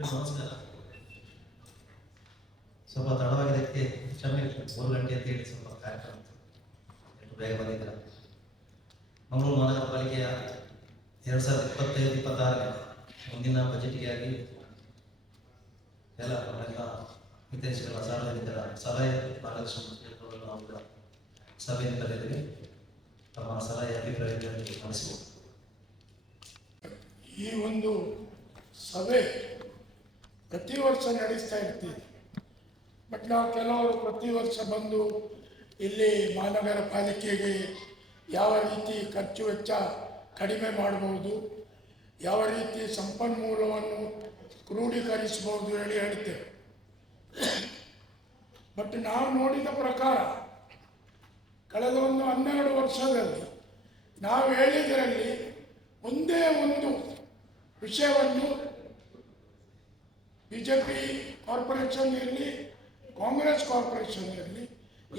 ನಮಸ್ಕಾರ. ಸ್ವಲ್ಪ ತಡವಾಗಿದ್ದಕ್ಕೆ ಕ್ಷಮೆ. 3 ಗಂಟೆ ಅಂತ ಹೇಳಿ ಸ್ವಲ್ಪ ಕಾರ್ಯಕ್ರಮ ಎಷ್ಟು ಬೇಗ ಬಂದಿದ್ದೀರ. ಮಂಗಳೂರು ಮಹಾನಗರ ಪಾಲಿಕೆಯ 2025-26 ಮುಂದಿನ ಬಜೆಟ್ಗಾಗಿ ಎಲ್ಲ ಹಿತೈಷಿಗಳ ಸಾರ್ವಜನಿಕರ ಸಲಹೆ ಮಾರ್ಗದರ್ಶನ ನಾವು ಕೂಡ ಸಭೆಯನ್ನು ಕರೆದಿದ್ದೀವಿ. ತಮ್ಮ ಸಲಹೆ ಅಭಿಪ್ರಾಯಗಳನ್ನು ತಿಳಿಸಬಹುದು. ಈ ಒಂದು ಸಭೆ ಪ್ರತಿ ವರ್ಷ ನಡೆಸ್ತಾ ಇರ್ತೀವಿ. ಬಟ್ ನಾವು ಕೆಲವರು ಪ್ರತಿ ವರ್ಷ ಬಂದು ಇಲ್ಲಿ ಮಹಾನಗರ ಪಾಲಿಕೆಗೆ ಯಾವ ರೀತಿ ಖರ್ಚು ವೆಚ್ಚ ಕಡಿಮೆ ಮಾಡಬಹುದು, ಯಾವ ರೀತಿ ಸಂಪನ್ಮೂಲವನ್ನು ಕ್ರೋಢೀಕರಿಸಬಹುದು ಹೇಳಿ ಹೇಳ್ತೇವೆ. ಬಟ್ ನಾವು ನೋಡಿದ ಪ್ರಕಾರ ಕಳೆದ ಒಂದು 12 ವರ್ಷದಲ್ಲಿ ನಾವು ಹೇಳಿದರಲ್ಲಿ ಒಂದೇ ಒಂದು ವಿಷಯವನ್ನು BJP ಕಾರ್ಪೊರೇಷನ್ ಇರಲಿ, ಕಾಂಗ್ರೆಸ್ ಕಾರ್ಪೊರೇಷನ್ ಇರಲಿ,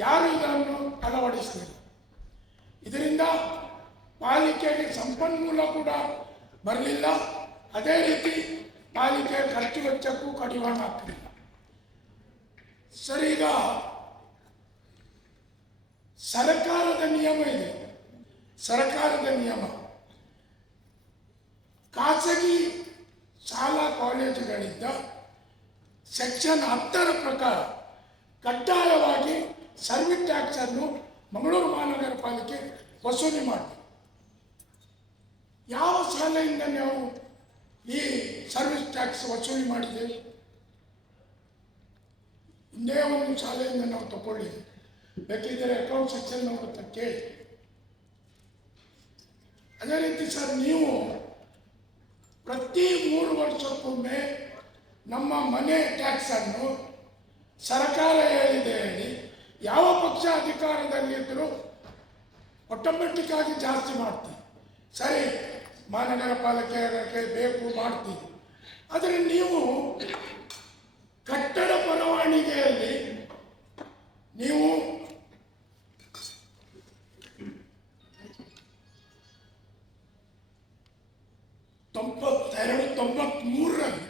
ಯಾರು ಇದನ್ನು ಅಳವಡಿಸಲಿಲ್ಲ. ಇದರಿಂದ ಪಾಲಿಕೆಗೆ ಸಂಪನ್ಮೂಲ ಕೂಡ ಬರಲಿಲ್ಲ, ಅದೇ ರೀತಿ ಪಾಲಿಕೆ ಖರ್ಚು ವೆಚ್ಚಕ್ಕೂ ಕಡಿವಾಣ ಆಗ್ತಿಲ್ಲ. ಸರಿ, ಈಗ ಸರ್ಕಾರದ ನಿಯಮ ಇದೆ. ಸರ್ಕಾರದ ನಿಯಮ ಖಾಸಗಿ ಶಾಲಾ ಕಾಲೇಜುಗಳಿಂದ ಸೆಕ್ಷನ್ 10 ಪ್ರಕಾರ ಕಡ್ಡಾಯವಾಗಿ ಸರ್ವಿಸ್ ಟ್ಯಾಕ್ಸ್ ಅನ್ನು ಮಂಗಳೂರು ಮಹಾನಗರ ಪಾಲಿಕೆ ವಸೂಲಿ ಮಾಡಿ. ಯಾವ ಶಾಲೆಯಿಂದ ನಾವು ಈ ಸರ್ವಿಸ್ ಟ್ಯಾಕ್ಸ್ ವಸೂಲಿ ಮಾಡಿದ್ದೇವೆ? ಇಂದೇ ಒಂದು ಶಾಲೆಯಿಂದ ನಾವು ತಗೊಳ್ಳಿ, ಬೇಕಿದ್ದರೆ ಅಕೌಂಟ್ ಸೆಕ್ಷನ್ ನೋಡುತ್ತಾ ಕೇಳಿ. ಅದೇ ರೀತಿ ಸರ್, ನೀವು ಪ್ರತಿ 3 ವರ್ಷಕ್ಕೊಮ್ಮೆ ನಮ್ಮ ಮನೆ ಟ್ಯಾಕ್ಸನ್ನು ಸರ್ಕಾರ ಹೇಳಿದೆ ಹೇಳಿ ಯಾವ ಪಕ್ಷ ಅಧಿಕಾರದಲ್ಲಿದ್ದರೂ ಆಟೋಮೆಟಿಕ್ ಆಗಿ ಜಾಸ್ತಿ ಮಾಡ್ತೀವಿ. ಸರಿ, ಮಹಾನಗರ ಪಾಲಿಕೆಗೆ ಬೇಕು ಮಾಡ್ತೀವಿ. ಆದರೆ ನೀವು ಕಟ್ಟಡ ಪರವಾನಗಿಯಲ್ಲಿ ನೀವು ರಲ್ಲಿ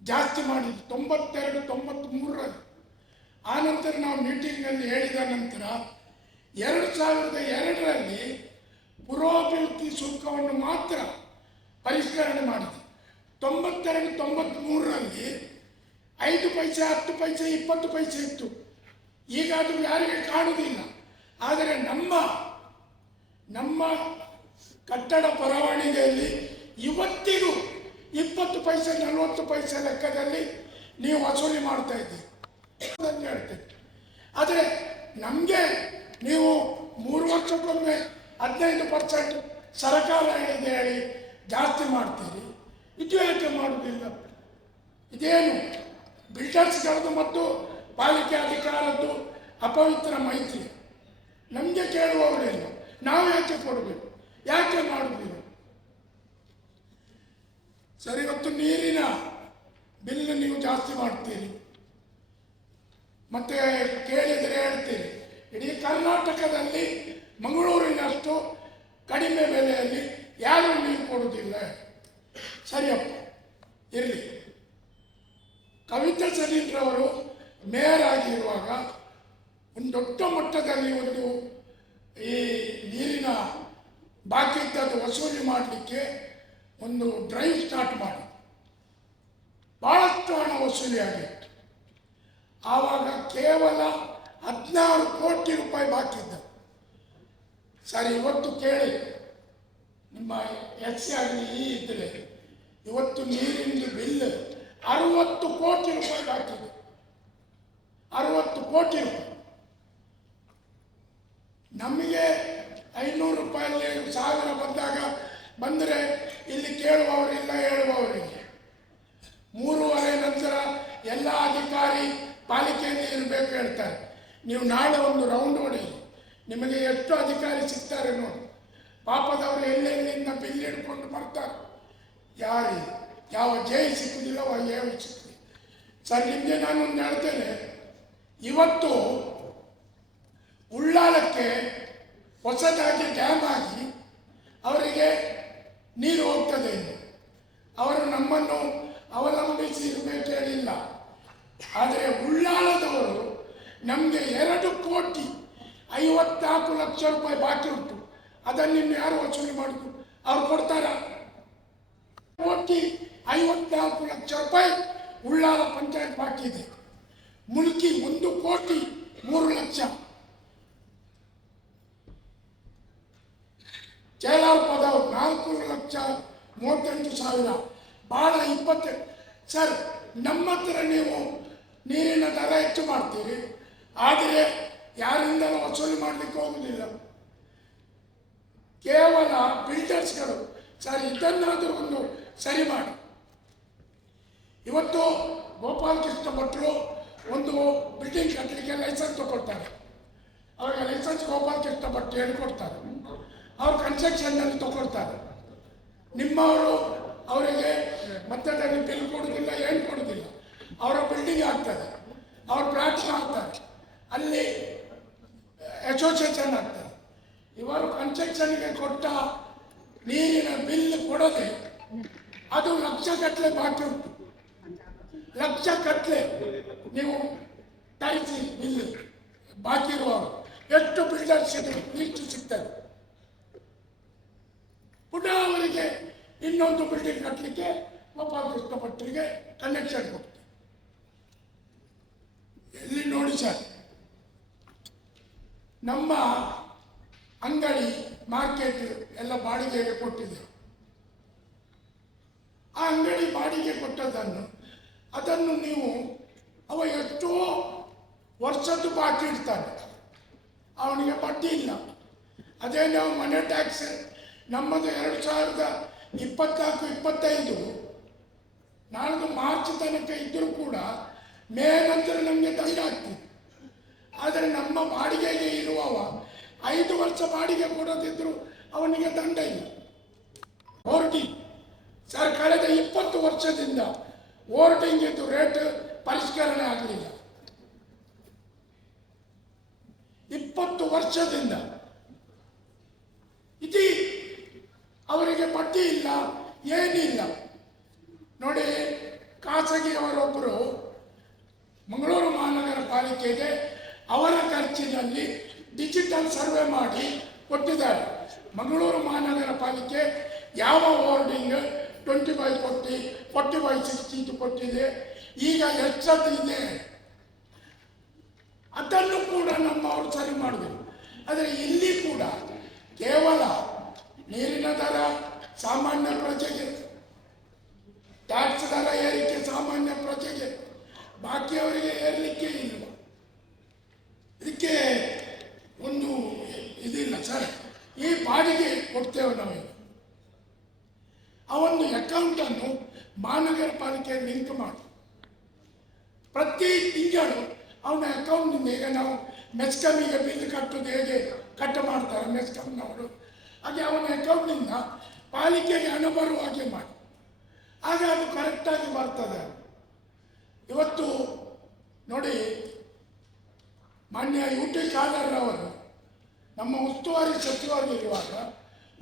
ಜಾಸ್ತಿ ಮಾಡಿದ್ದು, 92-93ರಲ್ಲಿ. ಆನಂತರ ನಾವು ಮೀಟಿಂಗ್ನಲ್ಲಿ ಹೇಳಿದ ನಂತರ 2002ರಲ್ಲಿ ಪುರಾಭಿವೃದ್ಧಿ ಶುಲ್ಕವನ್ನು ಮಾತ್ರ ಪರಿಷ್ಕರಣೆ ಮಾಡಿದೆ. 92-93ರಲ್ಲಿ 5 ಪೈಸೆ, 10 ಪೈಸೆ, 20 ಪೈಸೆ ಇತ್ತು. ಈಗ ಅದು ಯಾರಿಗೆ ಕಾಣುವುದಿಲ್ಲ. ಆದರೆ ನಮ್ಮ ಕಟ್ಟಡ ಪರವಾನಗಿಯಲ್ಲಿ ಇವತ್ತಿಗೂ 20 ಪೈಸೆ, 40 ಪೈಸೆ ಲೆಕ್ಕದಲ್ಲಿ ನೀವು ವಸೂಲಿ ಮಾಡ್ತಾ ಇದ್ದೀರಿ ಹೇಳ್ತೇನೆ. ಆದರೆ ನಮಗೆ ನೀವು 3 ವರ್ಷಕ್ಕೊಮ್ಮೆ 15% ಸರ್ಕಾರ ಹೇಳಿದೆ ಹೇಳಿ ಜಾಸ್ತಿ ಮಾಡ್ತೀರಿ. ಇದು ಯಾಕೆ ಮಾಡುವುದಿಲ್ಲ? ಇದೇನು ಬಿಲ್ಡರ್ಸ್ಗಳದ್ದು ಮತ್ತು ಪಾಲಿಕೆ ಅಧಿಕಾರದ್ದು ಅಪವಿತ್ರ ಮೈತ್ರಿ? ನಮಗೆ ಕೇಳುವವರಿಲ್ಲ, ನಾವು ಯಾಕೆ ಕೊಡಬೇಕು? ಯಾಕೆ ಮಾಡುವುದಿಲ್ಲ? ಸರಿ, ಇವತ್ತು ನೀರಿನ ಬಿಲ್ ನೀವು ಜಾಸ್ತಿ ಮಾಡ್ತೀರಿ, ಮತ್ತೆ ಕೇಳಿದರೆ ಹೇಳ್ತೀರಿ ಇಡೀ ಕರ್ನಾಟಕದಲ್ಲಿ ಮಂಗಳೂರಿನಷ್ಟು ಕಡಿಮೆ ಬೆಲೆಯಲ್ಲಿ ಯಾರೂ ನೀರು ಕೊಡುವುದಿಲ್ಲ. ಸರಿಯಪ್ಪ, ಇರಲಿ. ಕವಿತಾ ಸಲೀಂರವರು ಮೇಯರ್ ಆಗಿರುವಾಗ ಒಂದು ದೊಡ್ಡ ಮಟ್ಟದಲ್ಲಿ ಒಂದು ಈ ನೀರಿನ ಬಾಕಿ ಇದ್ದದ್ದು ವಸೂಲಿ ಮಾಡಲಿಕ್ಕೆ ಒಂದು ಡ್ರೈವ್ ಸ್ಟಾರ್ಟ್ ಮಾಡಿ ಭಾಳಷ್ಟು ಹಣ ವಸೂಲಿ ಆಗಿತ್ತು. ಆವಾಗ ಕೇವಲ 16 ಕೋಟಿ ರೂಪಾಯಿ ಬಾಕಿ ಇದ್ದ. ಸರಿ, ಇವತ್ತು ಕೇಳಿ, ನಿಮ್ಮ ಎಸ್ ಆಗಲಿ ಈ ಇದ್ದರೆ ಇವತ್ತು ನೀರಿನ ಬಿಲ್ 60 ಕೋಟಿ ರೂಪಾಯಿ ಬಾಕಿ ಇದೆ. 60 ಕೋಟಿ ರೂಪಾಯಿ. ನಮಗೆ 500 ರೂಪಾಯಲ್ಲಿ 1000 ಬಂದರೆ ಇಲ್ಲಿ ಕೇಳುವವರಿಲ್ಲ, ಹೇಳುವವರಿಲ್ಲ. 3:30 ನಂತರ ಎಲ್ಲ ಅಧಿಕಾರಿ ಪಾಲಿಕೆಯಲ್ಲಿ ಇರಬೇಕು ಹೇಳ್ತಾರೆ. ನೀವು ನಾಳೆ ಒಂದು ರೌಂಡ್ ಹೊಡಿ, ನಿಮಗೆ ಎಷ್ಟು ಅಧಿಕಾರಿ ಸಿಗ್ತಾರೆ ನೋಡಿ. ಪಾಪದವರು ಎಲ್ಲೆಲ್ಲಿಂದ ಬಿಲ್ ಹಿಡ್ಕೊಂಡು ಬರ್ತಾರೆ. ಯಾವ ಜೈ ಸಿಕ್ಕುದಿಲ್ಲ, ಯಾವ ಸಿಕ್ಕುದಿಲ್ಲ. ಸರ್, ನಿಮಗೆ ನಾನೊಂದು ಹೇಳ್ತೇನೆ. ಇವತ್ತು ಉಳ್ಳಾಲಕ್ಕೆ ಹೊಸದಾಗಿ ಡ್ಯಾಮ್ ಆಗಿ ಅವರಿಗೆ ನೀರು ಹೋಗ್ತದೆ. ಅವರು ನಮ್ಮನ್ನು ಅವಲಂಬಿಸಿ ಇರಬೇಕು ಹೇಳಿಲ್ಲ. ಆದರೆ ಉಳ್ಳಾಲದವರು ನಮಗೆ 2,54,00,000 ರೂಪಾಯಿ ಬಾಕಿ ಉಂಟು. ಅದನ್ನು ಯಾರು ವಸೂಲಿ ಮಾಡುದು? ಅವ್ರು ಕೊಡ್ತಾರ? 1,54,00,000 ಉಳ್ಳಾಲ ಪಂಚಾಯತ್ ಬಾಕಿ ಇದೆ. ಮುಲ್ಕಿ 1,03,00,000. ಚೇಲಾರ್ ಪದವು 4,38,000. ಭಾಳ 20. ಸರ್, ನಮ್ಮ ಹತ್ರ ನೀವು ನೀರಿನ ದರ ಹೆಚ್ಚು ಮಾಡ್ತೀರಿ, ಆದರೆ ಯಾರಿಂದಲೂ ವಸೂಲಿ ಮಾಡಲಿಕ್ಕೆ ಹೋಗುವುದಿಲ್ಲ. ಕೇವಲ ಬಿಲ್ಡರ್ಸ್ಗಳು. ಸರ್, ಇದನ್ನಾದರೂ ಒಂದು ಸರಿ ಮಾಡಿ. ಇವತ್ತು ಗೋಪಾಲಕೃಷ್ಣ ಭಟ್ರು ಒಂದು ಬಿಲ್ಡಿಂಗ್ ಕಟ್ಟಲಿಕ್ಕೆ ಲೈಸೆನ್ಸ್ ತಗೊಳ್ತಾರೆ. ಅವ್ರಿಗೆ ಲೈಸೆನ್ಸ್ ಗೋಪಾಲಕೃಷ್ಣ ಭಟ್ ಹೇಳಿಕೊಡ್ತಾರೆ. ಅವ್ರು ಕನ್ಸ್ಟ್ರಕ್ಷನ್ನಲ್ಲಿ ತಗೊಳ್ತಾರೆ. ನಿಮ್ಮವರು ಅವರಿಗೆ ಮಧ್ಯದಲ್ಲಿ ಬಿಲ್ ಕೊಡೋದಿಲ್ಲ, ಏನು ಕೊಡೋದಿಲ್ಲ. ಅವರ ಬಿಲ್ಡಿಂಗ್ ಆಗ್ತದೆ, ಅವ್ರ ಫ್ಲಾಟ್ಸ್ ಆಗ್ತಾರೆ, ಅಲ್ಲಿ ಅಸೋಸಿಯೇಷನ್ ಆಗ್ತದೆ. ಇವರು ಕನ್ಸ್ಟ್ರಕ್ಷನ್ಗೆ ಕೊಟ್ಟ ನೀರಿನ ಬಿಲ್ ಕೊಡದೆ ಅದು ಲಕ್ಷಗಟ್ಟಲೆ ಬಾಕಿ ಉಂಟು. ಲಕ್ಷಗಟ್ಟಲೆ ನೀವು ತರಿಸಿ ಬಿಲ್ ಬಾಕಿ ಇರುವವರು ಎಷ್ಟು ಬಿಲ್ಡರ್ಸ್ ಲೀಸ್ಟ್ ಸಿಗ್ತದೆ. ಪುನಃ ಅವರಿಗೆ ಇನ್ನೊಂದು ಬಿಲ್ಡಿಂಗ್ ಕಟ್ಟಲಿಕ್ಕೆ ಗೋಪಾಲಕೃಷ್ಣ ಭಟ್ರಿಗೆ ಕನೆಕ್ಷನ್ ಕೊಡ್ತಾರೆ. ಎಲ್ಲಿ ನೋಡಿ ಸರ್, ನಮ್ಮ ಅಂಗಡಿ ಮಾರ್ಕೆಟ್ ಎಲ್ಲ ಬಾಡಿಗೆಗೆ ಕೊಟ್ಟಿದೆ. ಆ ಅಂಗಡಿ ಬಾಡಿಗೆ ಕೊಟ್ಟದನ್ನು ಅದನ್ನು ನೀವು ಅವ ಎಷ್ಟೋ ವರ್ಷದ್ದು ಬಾಕಿ ಇಡ್ತಾನೆ, ಅವನಿಗೆ ಬಡ್ಡಿ ಇಲ್ಲ. ಅದೇ ನಾವು ಮನೆ ಟ್ಯಾಕ್ಸ್ ನಮ್ಮದು 2024-25 ನಾಳ್ದು ಮಾರ್ಚ್ ತನಕ ಇದ್ದರೂ ಕೂಡ ಮೇ ನಂತರ ನಮಗೆ ದಂಡ ಆಗ್ತಿತ್ತು. ಆದರೆ ನಮ್ಮ ಬಾಡಿಗೆಗೆ ಇರುವವ 5 ವರ್ಷ ಬಾಡಿಗೆ ಕೊಡೋದಿದ್ರು ಅವನಿಗೆ ದಂಡ ಇಲ್ಲ. ಹೋರ್ಡಿಂಗ್ ಸರ್, ಕಳೆದ 20 ವರ್ಷದಿಂದ ಹೋರ್ಡಿಂಗ್ ಇದು ರೇಟ್ ಪರಿಷ್ಕರಣೆ ಆಗಲಿಲ್ಲ. 20 ವರ್ಷದಿಂದ ಇದು ಅವರಿಗೆ ಬಡ್ಡಿ ಇಲ್ಲ, ಏನಿಲ್ಲ. ನೋಡಿ, ಖಾಸಗಿಯವರೊಬ್ಬರು ಮಂಗಳೂರು ಮಹಾನಗರ ಪಾಲಿಕೆಗೆ ಅವರ ಖರ್ಚಿನಲ್ಲಿ ಡಿಜಿಟಲ್ ಸರ್ವೆ ಮಾಡಿ ಕೊಟ್ಟಿದ್ದಾರೆ. ಮಂಗಳೂರು ಮಹಾನಗರ ಪಾಲಿಕೆ ಯಾವ ವಾರ್ಡಿಂಗ್ 20/40, 40/60 ಕೊಟ್ಟಿದೆ, ಈಗ ಎಷ್ಟದ್ದು ಇದೆ ಅದನ್ನು ಕೂಡ ನಮ್ಮವರು ಸರಿ ಮಾಡಬೇಕು. ಆದರೆ ಇಲ್ಲಿ ಕೂಡ ಕೇವಲ ನೀರಿನ ದರ ಸಾಮಾನ್ಯ ಪ್ರಜೆಗೆ, ಟ್ಯಾಕ್ಸ್ ದರ ಏರಿಕೆ ಸಾಮಾನ್ಯ ಪ್ರಜೆಗೆ, ಬಾಕಿಯವರಿಗೆ ಏರಲಿಕ್ಕೆ ಇಲ್ಲ. ಇದಕ್ಕೆ ಒಂದು ಇದಿಲ್ಲ ಸರ್. ಈ ಬಾಡಿಗೆ ಕೊಡ್ತೇವೆ ನಾವು, ಆ ಒಂದು ಅಕೌಂಟನ್ನು ಮಹಾನಗರ ಪಾಲಿಕೆ ಲಿಂಕ್ ಮಾಡಿ ಪ್ರತಿ ತಿಂಗಳು ಅವನ ಅಕೌಂಟ್ನಿಂದ, ಈಗ ನಾವು ಮೆಸ್ಕಾಮಿಗೆ ಬಿಲ್ ಕಟ್ಟೋದು ಹೇಗೆ ಕಟ್ ಮಾಡ್ತಾರೆ ಮೆಸ್ಕಾಮ್ನವರು, ಹಾಗೆ ಅವನ ಅಕೌಂಟ್ನಿಂದ ಪಾಲಿಕೆಗೆ ಹಣ ಬರುವ ಹಾಗೆ ಮಾಡಿ, ಆಗ ಅದು ಕರೆಕ್ಟಾಗಿ ಬರ್ತದೆ. ಇವತ್ತು ನೋಡಿ, ಮಾನ್ಯ UT ಖಾದರ್ ಅವರು ನಮ್ಮ ಉಸ್ತುವಾರಿ ಸಚಿವರಿರುವಾಗ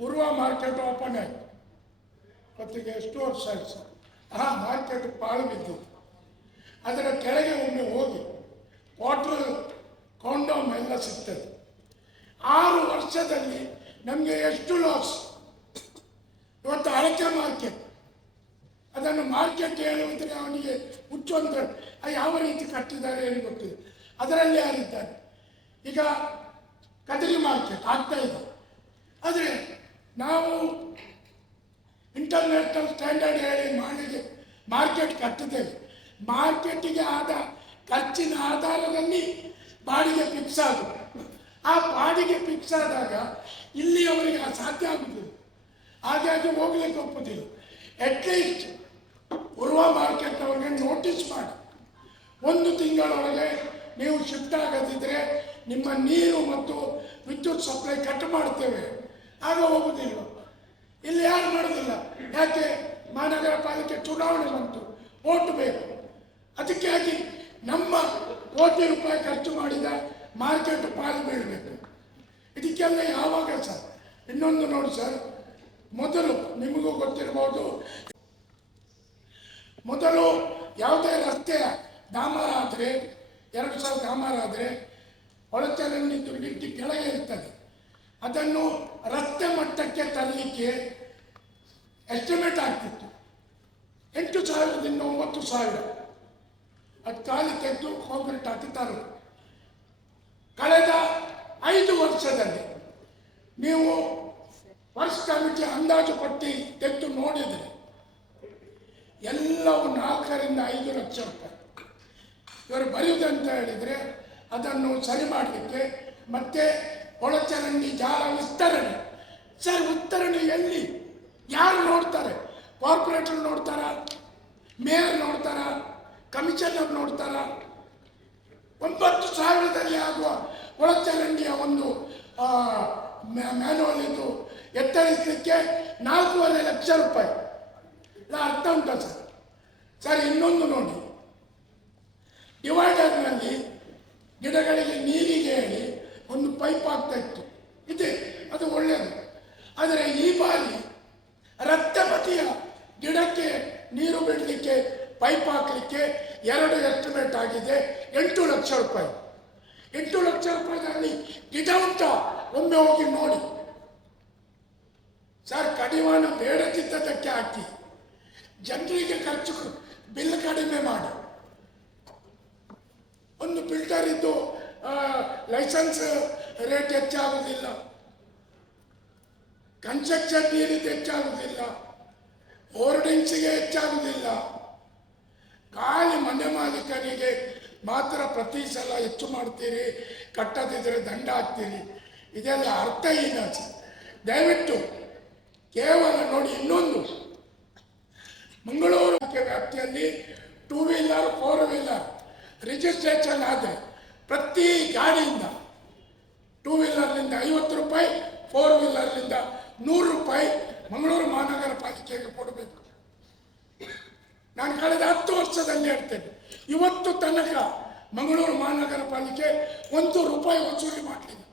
ಉರ್ವ ಮಾರ್ಕೆಟ್ ಓಪನ್ ಆಯಿತು. ಇವತ್ತಿಗೆ ಎಷ್ಟು ವರ್ಷ ಆಯ್ತು ಸರ್? ಆ ಮಾರ್ಕೆಟ್ ಪಾಳು ಬಿದ್ದಿತ್ತು. ಅದರ ಕೆಳಗೆ ಒಮ್ಮೆ ಹೋಗಿ ವಾಟರ್ ಕಾಂಡೋಮ್ ಎಲ್ಲ ಸಿಗ್ತದೆ. 6 ವರ್ಷದಲ್ಲಿ ನಮಗೆ ಎಷ್ಟು ಲಾಸ್. ಇವತ್ತು ಅಳಕೆ ಮಾರ್ಕೆಟ್, ಅದನ್ನು ಮಾರ್ಕೆಟ್ ಹೇಳುವಂದರೆ ಅವನಿಗೆ ಹುಚ್ಚು ಅಂತ ಯಾವ ರೀತಿ ಕಟ್ಟಿದ್ದಾರೆ ಏನು ಗೊತ್ತಿದೆ. ಅದರಲ್ಲಿ ಯಾರಿದ್ದಾರೆ. ಈಗ ಕದರಿ ಮಾರ್ಕೆಟ್ ಆಗ್ತಾ ಇದೆ, ಆದರೆ ನಾವು ಇಂಟರ್ನ್ಯಾಷನಲ್ ಸ್ಟ್ಯಾಂಡರ್ಡ್ ಹೇಳಿ ಮಾರ್ಕೆಟ್ ಕಟ್ಟಿದ್ದೇವೆ. ಮಾರ್ಕೆಟಿಗೆ ಆದ ಖರ್ಚಿನ ಆಧಾರದಲ್ಲಿ ಬಾಡಿಗೆ ಫಿಕ್ಸ್ ಆಗುತ್ತೆ. ಆ ಬಾಡಿಗೆ ಫಿಕ್ಸ್ ಆದಾಗ ಇಲ್ಲಿ ಅವರಿಗೆ ಸಾಧ್ಯ ಆಗುವುದಿಲ್ಲ, ಹಾಗಾಗಿ ಹೋಗ್ಲಿಕ್ಕೆ ಒಪ್ಪುದಿಲ್ಲ. ಅಟ್ಲೀಸ್ಟ್ ಉರ್ವ ಮಾರ್ಕೆಟ್ನವರಿಗೆ ನೋಟಿಸ್ ಮಾಡಿ 1 ತಿಂಗಳೊಳಗೆ ನೀವು ಶಿಫ್ಟ್ ಆಗದಿದ್ದರೆ ನಿಮ್ಮ ನೀರು ಮತ್ತು ವಿದ್ಯುತ್ ಸಪ್ಲೈ ಕಟ್ ಮಾಡ್ತೇವೆ, ಆಗ ಹೋಗುವುದಿಲ್ಲ. ಇಲ್ಲಿ ಯಾರು ಮಾಡೋದಿಲ್ಲ. ಯಾಕೆ? ಮಹಾನಗರ ಪಾಲಿಕೆ ಚುನಾವಣೆ ಬಂತು, ಓಟ್ ಬೇಕು. ಅದಕ್ಕಾಗಿ ನಮ್ಮ ಕೋಟಿ ರೂಪಾಯಿ ಖರ್ಚು ಮಾಡಿದ ಮಾರ್ಕೆಟ್ ಪಾಲು ಬೀಳಬೇಕು. ಇದಕ್ಕೆಲ್ಲ ಯಾವಾಗ ಸರ್? ಇನ್ನೊಂದು ನೋಡಿ ಸರ್, ಮೊದಲು ನಿಮಗೂ ಗೊತ್ತಿರ್ಬೋದು, ಮೊದಲು ಯಾವುದೇ ರಸ್ತೆ ಡಾಮರ ಆದರೆ 2,000 ಡಾಮರ ಆದರೆ ಒಳಚರಂಡಿ ದುರ್ಗಿಟ್ಟು ಕೆಳಗೆ ಇರ್ತದೆ. ಅದನ್ನು ರಸ್ತೆ ಮಟ್ಟಕ್ಕೆ ತರಲಿಕ್ಕೆ ಎಸ್ಟಿಮೇಟ್ ಆಗ್ತಿತ್ತು 8,000ದಿಂದ 9,000. ಅದು ಖಾಲಿ ತೆಗೆದು ಕಾಂಕ್ರೀಟ್ ಹಾಕಿ ತರೋದು. ಕಳೆದ 5 ವರ್ಷದಲ್ಲಿ ನೀವು ವರ್ಷ ಕಮಿಟಿ ಅಂದಾಜು ಕೊಟ್ಟು ತೆಗೆದು ನೋಡಿದರೆ ಎಲ್ಲವೂ 4ರಿಂದ 5 ಲಕ್ಷ ರೂಪಾಯಿ. ಇವರು ಬರೆಯುವುದಂತ ಹೇಳಿದರೆ ಅದನ್ನು ಸರಿ ಮಾಡಲಿಕ್ಕೆ ಮತ್ತೆ ಒಳಚರಂಡಿ ಜಾಲ ವಿಸ್ತರಣೆ. ಸರ್, ವಿಸ್ತರಣೆ ಎಲ್ಲಿ? ಯಾರು ನೋಡ್ತಾರೆ? ಕಾರ್ಪೊರೇಟರ್ ನೋಡ್ತಾರ? ಮೇಯರ್ ನೋಡ್ತಾರ? ಕಮಿಷನರ್ ನೋಡ್ತಾರ? 9,000ದಲ್ಲಿ ಆಗುವ ಒಳಚರಂಡಿಯ ಒಂದು ಮ್ಯಾನುವಲ್ ಇದು ಎತ್ತರಿಸಲಿಕ್ಕೆ 4.5 ಲಕ್ಷ ರೂಪಾಯಿ. ಅರ್ಥ ಉಂಟಾ ಸರ್? ಸರ್, ಇನ್ನೊಂದು ನೋಡಿ, ಡಿವೈಡರ್ನಲ್ಲಿ ಗಿಡಗಳಿಗೆ ನೀರಿಗೆ ಹೇಳಿ ಒಂದು ಪೈಪ್ ಆಗ್ತಾ ಇತ್ತು, ಇದೆ, ಅದು ಒಳ್ಳೆಯದು. ಆದರೆ ಈ ಬಾರಿ ರಸ್ತೆ ಬದಿಯ ಗಿಡಕ್ಕೆ ನೀರು ಬಿಡಲಿಕ್ಕೆ ಪೈಪ್ ಹಾಕಲಿಕ್ಕೆ 2 ಎಸ್ಟಿಮೇಟ್ ಆಗಿದೆ 8 ಲಕ್ಷ ರೂಪಾಯಿ. 8 ಲಕ್ಷ ರೂಪಾಯಿನಲ್ಲಿ ಗಿಡ ಉಂಟಾ? ಒಮ್ಮೆ ಹೋಗಿ ನೋಡಿ ಸರ್. ಕಡಿವಾಣ ಬೇಡದಿದ್ದದಕ್ಕೆ ಹಾಕಿ ಜನರಿಗೆ ಖರ್ಚು ಬಿಲ್ ಕಡಿಮೆ ಮಾಡಿ. ಒಂದು ಫಿಲ್ಟರ್ ಇದ್ದು ಲೈಸೆನ್ಸ್ ರೇಟ್ ಹೆಚ್ಚಾಗುವುದಿಲ್ಲ, ಕನ್ಸ್ಟ್ರಕ್ಷನ್ ನೀರಿದ್ದು ಹೆಚ್ಚಾಗುವುದಿಲ್ಲ, ಹೋರ್ಡಿಂಗ್ಸಿಗೆ ಹೆಚ್ಚಾಗುವುದಿಲ್ಲ. ಖಾಲಿ ಮನೆ ಮಾಲೀಕನಿಗೆ ಮಾತ್ರ ಪ್ರತಿ ಸಲ ಹೆಚ್ಚು ಮಾಡ್ತೀರಿ, ಕಟ್ಟದಿದ್ದರೆ ದಂಡ ಹಾಕ್ತೀರಿ. ಇದೆಲ್ಲ ಅರ್ಥಹೀನ ಸರ್. ದಯವಿಟ್ಟು ಕೇವಲ ನೋಡಿ, ಇನ್ನೊಂದು ಮಂಗಳೂರು ವ್ಯಾಪ್ತಿಯಲ್ಲಿ 2 ವೀಲರ್ 4 ವೀಲರ್ ರಿಜಿಸ್ಟ್ರೇಷನ್ ಆದರೆ ಪ್ರತಿ ಗಾಡಿಯಿಂದ 2 ವೀಲರ್ನಿಂದ 50 ರೂಪಾಯಿ, 4 ವೀಲರ್ನಿಂದ 100 ರೂಪಾಯಿ ಮಂಗಳೂರು ಮಹಾನಗರ ಪಾಲಿಕೆಗೆ ಕೊಡಬೇಕು. ನಾನು ಕಳೆದ 10 ವರ್ಷದಲ್ಲಿ ಹೇಳ್ತೇನೆ, ಇವತ್ತು ತನಕ ಮಂಗಳೂರು ಮಹಾನಗರ ಪಾಲಿಕೆ 1 ರೂಪಾಯಿ ವಸೂಲಿ ಮಾಡಲಿಲ್ಲ.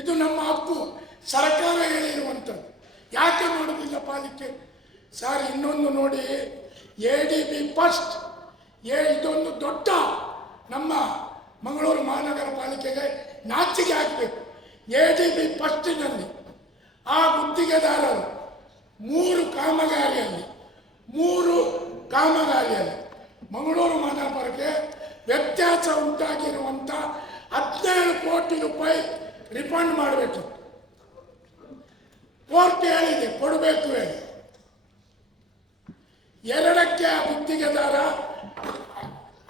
ಇದು ನಮ್ಮ ಹಕ್ಕು, ಸರ್ಕಾರ ಹೇಳಿರುವಂಥದ್ದು. ಯಾಕೆ ಮಾಡೋದಿಲ್ಲ ಪಾಲಿಕೆ? ಸರ್, ಇನ್ನೊಂದು ನೋಡಿ, ADB ಫಸ್ಟ್, ಇದೊಂದು ದೊಡ್ಡ ನಮ್ಮ ಮಂಗಳೂರು ಮಹಾನಗರ ಪಾಲಿಕೆಗೆ ನಾಚಿಕೆ ಆಗಬೇಕು. ADB ಫಸ್ಟಿನಲ್ಲಿ ಆ ಗುತ್ತಿಗೆದಾರರು 3 ಕಾಮಗಾರಿಯಲ್ಲಿ ಮಂಗಳೂರು ಮಹಾನಗರ ಪಾಲಿಕೆ ವ್ಯತ್ಯಾಸ ಉಂಟಾಗಿರುವಂಥ 17 ಕೋಟಿ ರೂಪಾಯಿ ರಿಫಂಡ್ ಮಾಡಬೇಕು. ಕೋರ್ಟ್ ಹೇಳಿದೆ ಕೊಡಬೇಕು ಹೇಳಿ. 2ಕ್ಕೆ ಆ ಗುತ್ತಿಗೆದಾರ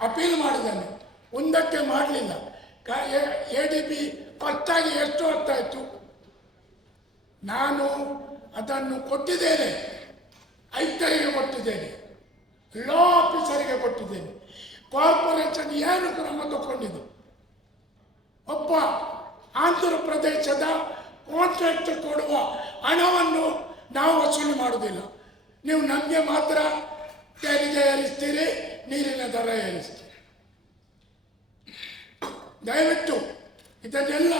ಅಪೀಲ್ ಮಾಡಿದ್ದಾನೆ, 1ಕ್ಕೆ ಮಾಡಲಿಲ್ಲ. ADB ಫಸ್ಟಾಗಿ ಎಷ್ಟು ಹೊತ್ತಾಯಿತು? ನಾನು ಅದನ್ನು ಕೊಟ್ಟಿದ್ದೇನೆ, ಆಯುಕ್ತರಿಗೆ ಕೊಟ್ಟಿದ್ದೇನೆ, ಲಾ ಆಫೀಸರಿಗೆ ಕೊಟ್ಟಿದ್ದೇನೆ. ಕಾರ್ಪೊರೇಷನ್ ಏನು ಕ್ರಮ ತಗೊಂಡಿದೆ? ಒಬ್ಬ ಆಂಧ್ರ ಪ್ರದೇಶದ ಕಾಂಟ್ರಾಕ್ಟ್ ಕೊಡುವ ಹಣವನ್ನು ನಾವು ವಸೂಲಿ ಮಾಡುವುದಿಲ್ಲ. ನೀವು ನಮಗೆ ಮಾತ್ರ ತೆರಿಗೆ ಏರಿಸ್ತೀರಿ, ನೀರಿನ ದರ ಏರಿಸ್ತೀರಿ. ದಯವಿಟ್ಟು ಇದನ್ನೆಲ್ಲ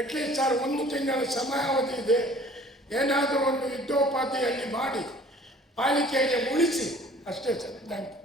ಅಟ್ಲೀಸ್ಟ್ ಸರ್ 1 ತಿಂಗಳ ಸಮಯಾವಧಿ ಇದೆ, ಏನಾದರೂ ಒಂದು ಯುದ್ಧೋಪಾದಿಯಲ್ಲಿ ಮಾಡಿ ಪಾಲಿಕೆಗೆ ಉಳಿಸಿ ಅಷ್ಟೇ ಸರ್. Thank you.